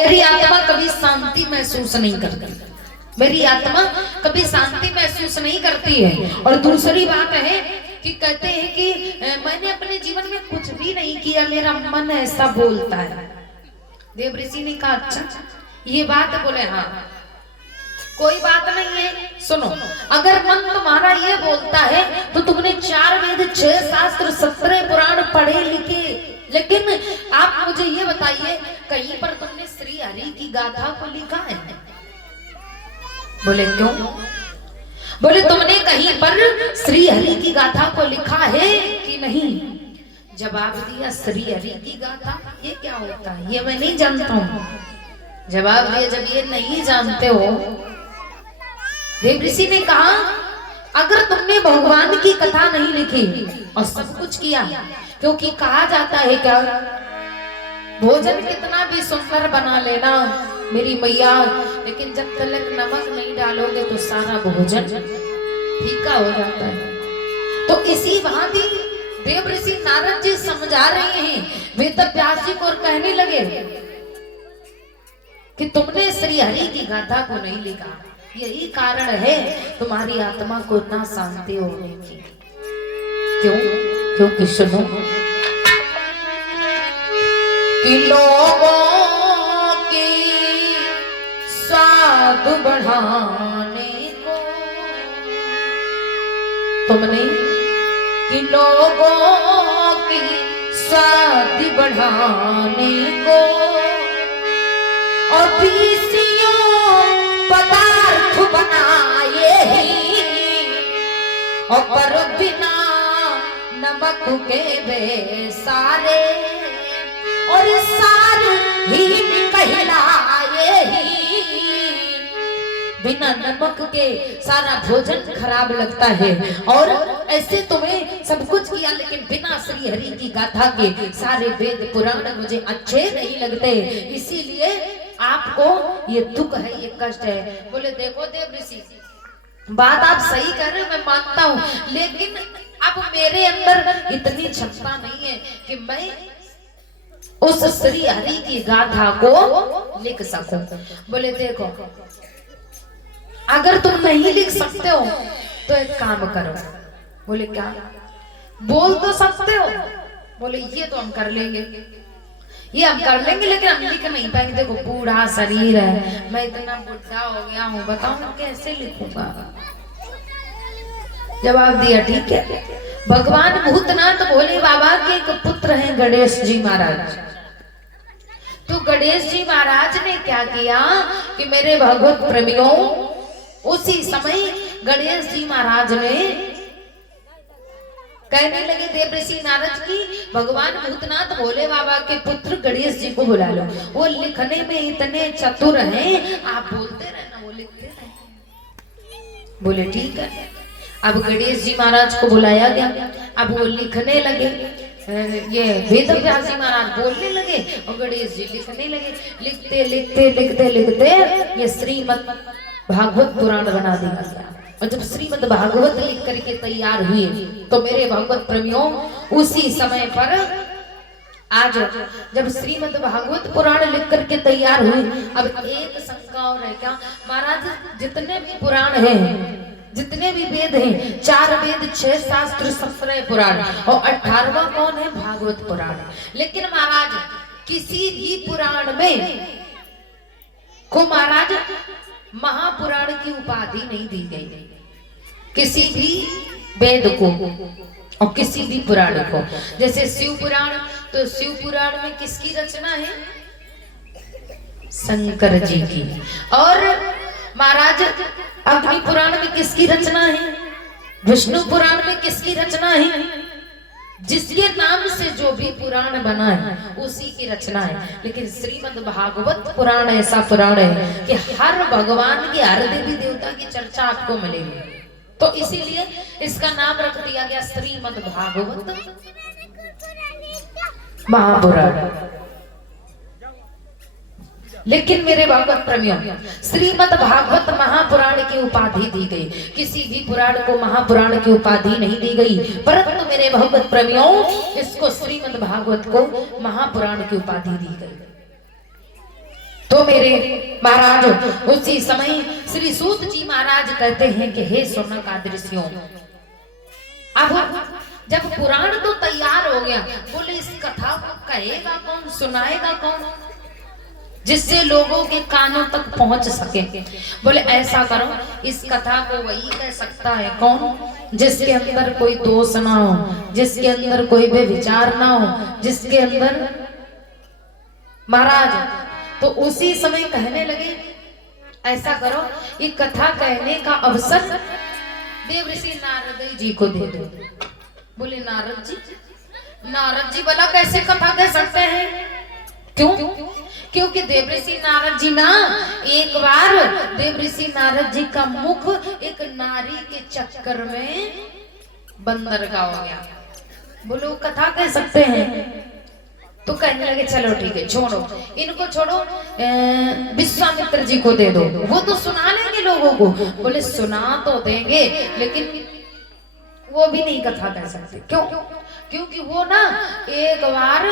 मेरी आत्मा कभी शांति महसूस नहीं करती, मेरी आत्मा कभी शांति महसूस नहीं करती है। और दूसरी बात है कि कहते हैं कि मैंने अपने जीवन में कुछ भी नहीं किया, मेरा मन ऐसा बोलता है। देव ऋषि ने कहा अच्छा ये बात, बोले हाँ कोई बात नहीं है, सुनो अगर मन तुम्हारा ये बोलता है तो तुमने 4 वेद 6 शास्त्र 17 पुराण पढ़े लिखे, लेकिन आप मुझे ये बताइए कहीं पर तुमने श्री हरि की गाथा को लिखा है? बोले क्यों? बोले तुमने कहीं पर श्री हरि की गाथा को लिखा है कि नहीं? जवाब दिया श्री हरि की गाथा ये क्या होता है, ये मैं नहीं जानता हूँ। जवाब दिया जब ये नहीं जानते हो, देव ऋषि ने कहा अगर तुमने भगवान की कथा नहीं लिखी और सब कुछ किया, क्योंकि कहा जाता है क्या भोजन कितना भी सुंदर बना लेना मेरी मैया, लेकिन जब तक नमक नहीं डालोगे तो सारा भोजन फीका हो जाता है। तो इसी भांति देव ऋषि नारद जी समझा रहे हैं वेद व्यास जी को और कहने लगे कि तुमने श्री हरि की गाथा को नहीं लिखा, यही कारण है तुम्हारी आत्मा को इतना शांति होने की। क्यों? क्योंकि सुनो कि लोगों की स्वाद बढ़ाने को तुमने, कि लोगों की स्वाद बढ़ाने को और पदार्थ बनाए ही और पर बिना नमक के वे सारे और सार ही कहलाए ही, बिना नमक के सारा भोजन खराब लगता है। और ऐसे तुम्हें सब कुछ किया लेकिन बिना श्री हरि की गाथा के सारे वेद पुराण मुझे अच्छे नहीं लगते, इसीलिए आपको ये दुख है, ये कष्ट है। बोले देखो देव ऋषि बात आप सही कर रहे हो, मैं मानता हूँ, लेकिन अब मेरे अंदर इतनी क्षमता नहीं है कि मैं उस श्री हरि की गाथा को लिख सकूं। बोले देखो अगर तुम नहीं लिख सकते हो तो एक काम करो। बोले क्या? बोल तो सकते हो? बोले ये तो हम कर लेंगे, ये हम कर लेंगे, लेकिन हम लिख नहीं पाएंगे। देखो बूढ़ा शरीर है, मैं इतना बुढ़ा हो गया हूँ, बताओ कैसे लिखूंगा? जवाब दिया ठीक है। भगवान भूतनाथ भोले बाबा के एक पुत्र हैं गणेश जी महाराज। तो गणेश जी महाराज ने क्या किया कि मेरे भगवत प्रेमियों, उसी समय गणेश जी महाराज ने कहने लगे देव ऋषि नारद की भगवान भूतनाथ भोले बाबा के पुत्र गणेश जी को बुला लो, वो लिखने में इतने चतुर हैं, आप बोलते रहना वो लिखते रहे। बोले ठीक है। अब गणेश जी महाराज को बुलाया गया, अब वो लिखने लगे, ये वेद व्यास जी महाराज बोलने लगे और गणेश जी लिखने लगे। लिखते लिखते लिखते लिखते ये श्रीमद् भागवत पुराण बना दिया गया। और जब श्रीमद् भागवत लिख करके तैयार हुए तो मेरे भागवत प्रेमियों उसी समय पर आज जब श्रीमद् भागवत पुराण लिख करके तैयार हुए, अब एक शंका और है क्या महाराज, जितने भी पुराण हैं, जितने भी वेद हैं, 4 वेद 6 शास्त्र 17 पुराण और 18वां कौन है? भागवत पुराण। लेकिन महाराज किसी भी पुराण में को महाराज महापुराण की उपाधि नहीं दी गई, किसी भी वेद को और किसी भी पुराण को। जैसे शिव पुराण, तो शिव पुराण में किसकी रचना है? शंकर जी की। और महाराज अग्नि पुराण में किसकी रचना है? विष्णु पुराण में किसकी रचना है? जिसके नाम से जो भी पुराण बना है उसी की रचना है। लेकिन श्रीमद् भागवत पुराण ऐसा पुराण है कि हर भगवान की, हर देवी देवता की चर्चा आपको मिलेगी, तो इसीलिए इसका नाम रख दिया गया श्रीमद् भागवत महापुराण। लेकिन मेरे भागवत प्रेमियों, श्रीमद् भागवत महापुराण की उपाधि दी गई, किसी भी पुराण को महापुराण की उपाधि नहीं दी गई, परंतु मेरे भागवत प्रेमियों इसको श्रीमद् भागवत को महापुराण की उपाधि दी गई। तो तो मेरे महाराज उसी समय श्री सूत जी महाराज कहते हैं कि हे शौनक आदि ऋषियों, अब जब पुराण तो तैयार हो गया, बोले इस कथा को कहेगा कौन, सुनाएगा कौन, जिससे लोगों के कानों तक पहुंच सके। बोले ऐसा करो, इस कथा को वही कह सकता है कौन, जिसके अंदर कोई दोष ना हो, जिसके अंदर कोई भी विचार ना हो, जिसके अंदर महाराज तो उसी समय कहने लगे ऐसा करो, ये कथा कहने का अवसर देव ऋषि नारद जी को दे दो। बोले नारद जी भला कैसे कथा कह सकते हैं? क्यों? क्योंकि देव ऋषि नारद जी ना, एक बार देव ऋषि नारद जी का मुख एक नारी के चक्कर में बंदरगाह हो गया। बोलो कथा कह सकते हैं? तो कहने लगे चलो ठीक है, छोड़ो इनको, छोड़ो विश्वामित्र जी को दे दो, वो तो सुना लेंगे लोगों को। बोले सुना तो देंगे, लेकिन वो भी नहीं कथा कह सकते। क्यों? क्योंकि वो ना एक बार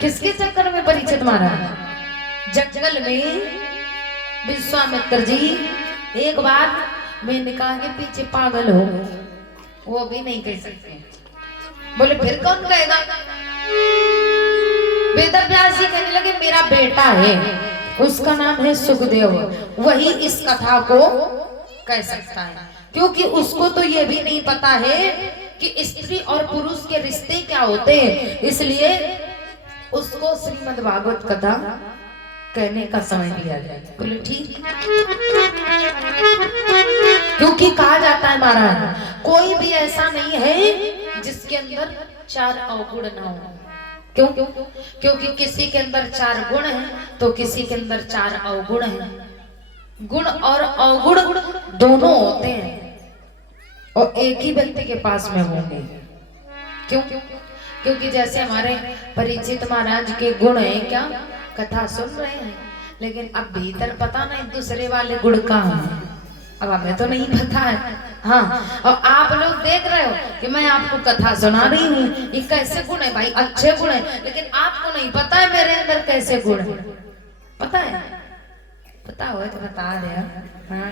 किसके चक्कर में परीक्षित मारा, जंगल में विश्वामित्र जी एक बार मेनका के पीछे पागल हो गए, वो भी नहीं कह सकते। बोले फिर कौन कहेगा? वेदव्यास जी कहने लगे मेरा बेटा है, उसका नाम है सुखदेव, वही इस कथा को कह सकता है। क्योंकि उसको तो ये भी नहीं पता है कि स्त्री और पुरुष के रिश्ते क्या होते हैं, इसलिए उसको श्रीमद् भागवत कथा कहने का समय दिया जाए। बोले ठीक। क्योंकि कहा जाता है महाराज कोई भी ऐसा नहीं है जिसके अंदर 4 अवगुण ना हो। क्यों? क्योंकि किसी के अंदर 4 गुण हैं तो किसी के अंदर 4 अवगुण हैं। गुण और अवगुण दोनों होते हैं और एक ही व्यक्ति के पास में होंगे। क्यों? क्योंकि जैसे हमारे परिचित महाराज के गुण हैं, क्या कथा सुन रहे हैं, लेकिन अब भीतर पता नहीं दूसरे वाले गुण कहाँ हैं, अब हमें तो नहीं पता है। हाँ, और आप लोग देख रहे हो कि मैं आपको कथा सुना रही हूँ, ये कैसे गुण है भाई, अच्छे गुण है, लेकिन आपको नहीं पता है मेरे अंदर कैसे गुण है। पता है? पता हो तो बता दे। हाँ।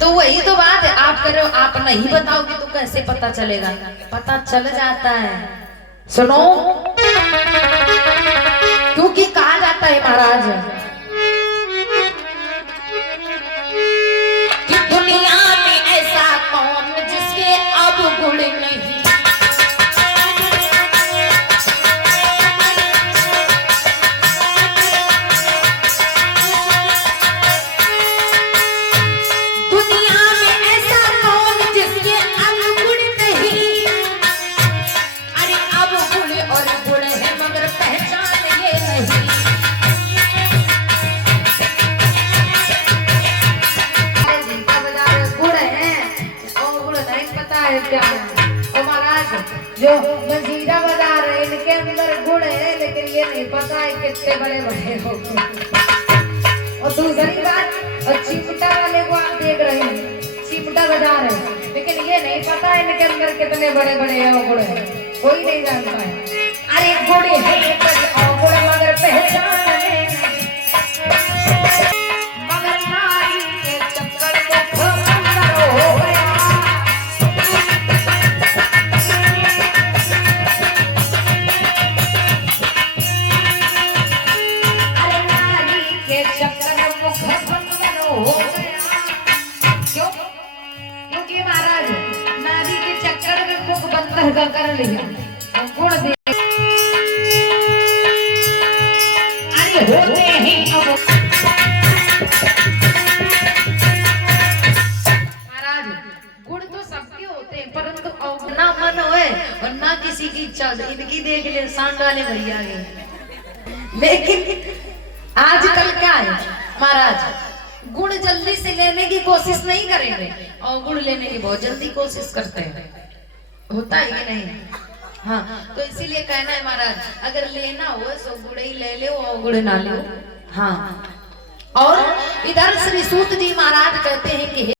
तो वही तो बात है, आप करो आप नहीं बताओगे तो कैसे पता चलेगा? पता चल जाता है। सुनो, क्योंकि कहा जाता है महाराज कि दुनिया में ऐसा कौन जिसके अब गुण नहीं। जो मंजीरा बजा रहे इनके अंदर गुण है, लेकिन ये नहीं पता है कितने बड़े बड़े हो। और दूसरी बात, और चिमटा वाले को आप देख रहे हैं, चिमटा बजा रहे हैं, लेकिन ये नहीं पता है इनके अंदर कितने बड़े बड़े गुण है, कोई नहीं जानता है। अरे गुण है पर गुण मगर पहचान नहीं, मगर नारी के चक्कर को हो गया। क्योंकि महाराज नारी के चक्कर में मुख बंद कर लिया, गुण दे अरे होते ही अब महाराज गुण तो सबके होते हैं, परंतु ना मन होए और ना किसी की इच्छा। इनकी देख ले सांड वाले भैया गए, लेकिन आजकल क्या है महाराज, गुण जल्दी से लेने की कोशिश नहीं करेंगे और गुण लेने की बहुत जल्दी कोशिश करते हैं। होता है कि नहीं? हाँ, तो इसीलिए कहना है महाराज अगर लेना हो तो गुड़ ही ले लो और गुड़ ना लो। हाँ, और इधर श्री सूत जी महाराज कहते हैं कि